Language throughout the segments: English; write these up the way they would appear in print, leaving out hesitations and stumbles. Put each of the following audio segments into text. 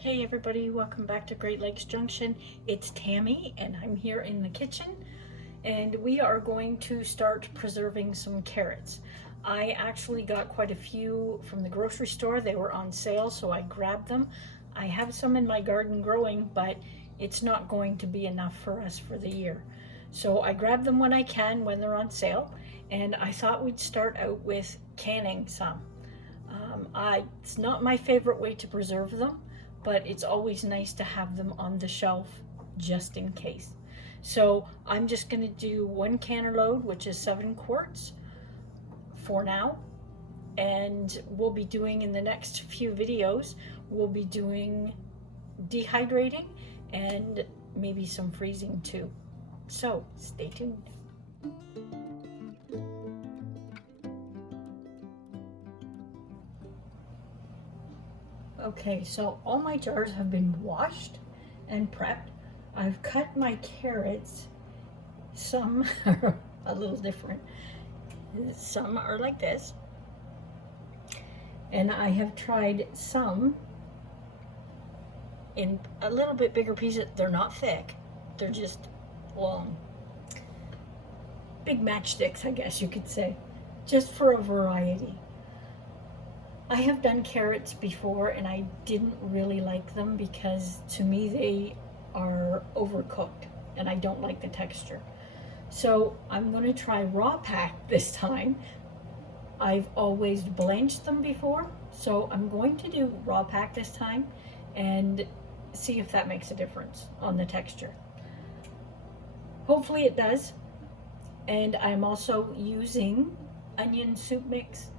Hey everybody, welcome back to Great Lakes Junction. It's Tammy and I'm here in the kitchen and we are going to start preserving some carrots. I actually got quite a few from the grocery store. They were on sale, so I grabbed them. I have some in my garden growing, but it's not going to be enough for us for the year. So I grabbed them when I can, when they're on sale, and I thought we'd start out with canning some. It's not my favorite way to preserve them, but it's always nice to have them on the shelf just in case. So I'm just going to do one canner load, which is 7 quarts for now. And we'll be doing in the next few videos, we'll be doing dehydrating and maybe some freezing too. So stay tuned. Okay, so all my jars have been washed and prepped. I've cut my carrots. Some are a little different. Some are like this. And I have tried some in a little bit bigger pieces. They're not thick, they're just long. Big matchsticks, I guess you could say, just for a variety. I have done carrots before and I didn't really like them because to me they are overcooked and I don't like the texture. So I'm going to try raw pack this time. I've always blanched them before, so I'm going to do raw pack this time and see if that makes a difference on the texture. Hopefully it does. And I'm also using onion soup mix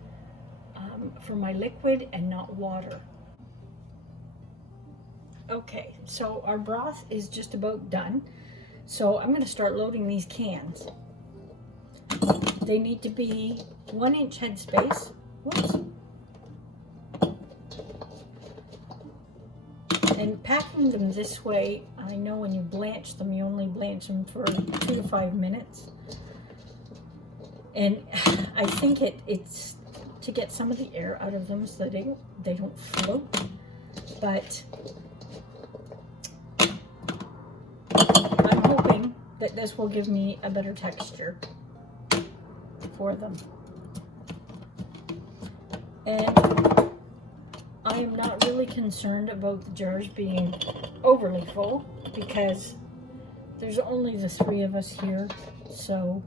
for my liquid and not water. Okay, so our broth is just about done. So I'm going to start loading these cans. They need to be 1-inch headspace. Whoops. And packing them this way, I know when you blanch them, you only blanch them for 2 to 5 minutes. And I think it's to get some of the air out of them so that they don't float. But I'm hoping that this will give me a better texture for them. And I am not really concerned about the jars being overly full because there's only the 3 of us here, so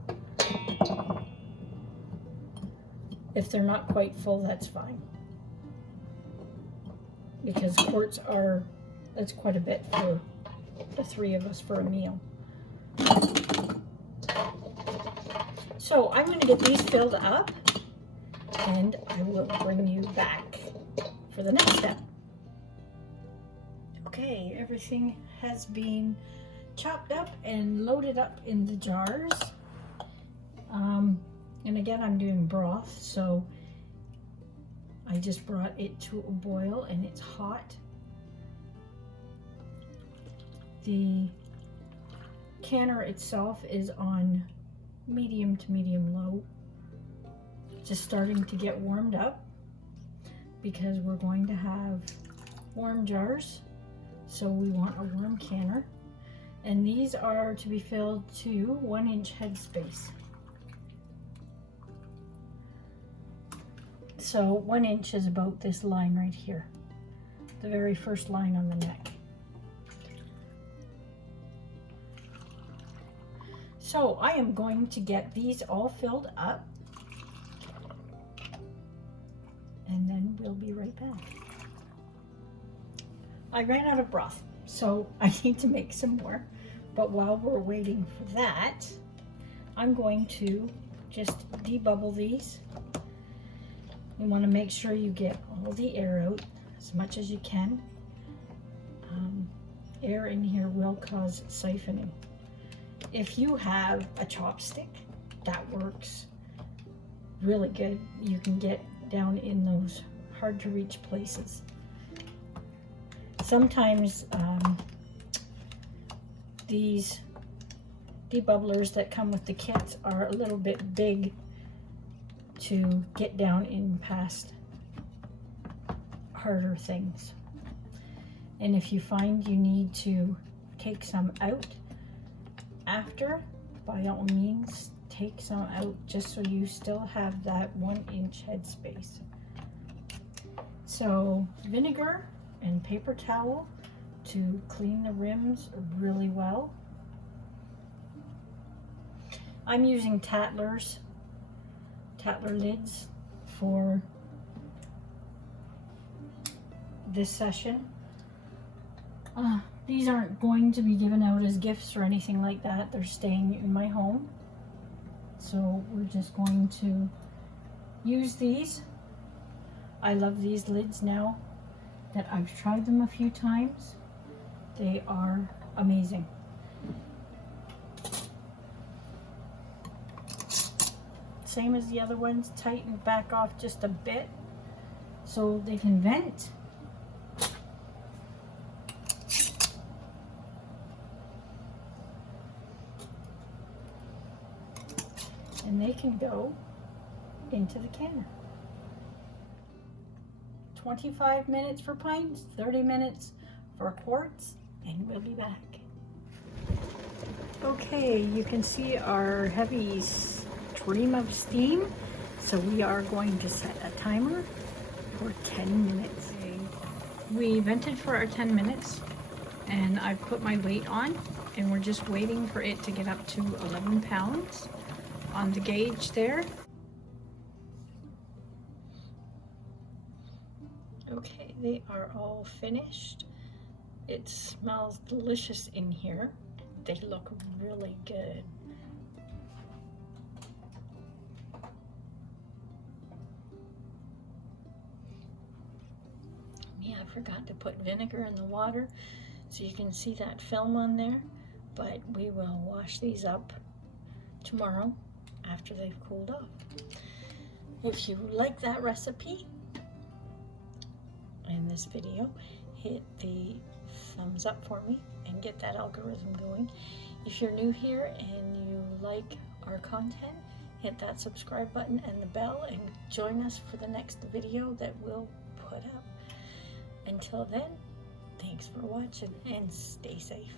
if they're not quite full, that's fine. Because quarts that's quite a bit for the 3 of us for a meal. So I'm going to get these filled up and I will bring you back for the next step. Okay, everything has been chopped up and loaded up in the jars. And again, I'm doing broth, so I just brought it to a boil and it's hot. The canner itself is on medium to medium low, just starting to get warmed up because we're going to have warm jars, so we want a warm canner. And these are to be filled to 1-inch headspace. So 1 inch is about this line right here, the very first line on the neck. So I am going to get these all filled up and then we'll be right back. I ran out of broth, so I need to make some more. But while we're waiting for that, I'm going to just debubble these. You want to make sure you get all the air out as much as you can. Air in here will cause siphoning. If you have a chopstick, that works really good. You can get down in those hard to reach places. Sometimes these debubblers that come with the kits are a little bit big to get down in past harder things. And if you find you need to take some out after, by all means, take some out just so you still have that 1-inch headspace. So vinegar and paper towel to clean the rims really well. I'm using Tattler lids for this session. These aren't going to be given out as gifts or anything like that. They're staying in my home. So we're just going to use these. I love these lids now that I've tried them a few times. They are amazing. Same as the other ones, tighten back off just a bit so they can vent. And they can go into the canner. 25 minutes for pints, 30 minutes for quarts, and we'll be back. Okay, you can see our heavy stream of steam. So we are going to set a timer for 10 minutes. We vented for our 10 minutes and I've put my weight on and we're just waiting for it to get up to 11 pounds on the gauge there. Okay, they are all finished. It smells delicious in here. They look really good. Yeah, I forgot to put vinegar in the water so you can see that film on there, but we will wash these up tomorrow after they've cooled off. If you like that recipe in this video, hit the thumbs up for me and get that algorithm going. If you're new here and you like our content, hit that subscribe button and the bell and join us for the next video that we'll put up. Until then, thanks for watching and stay safe.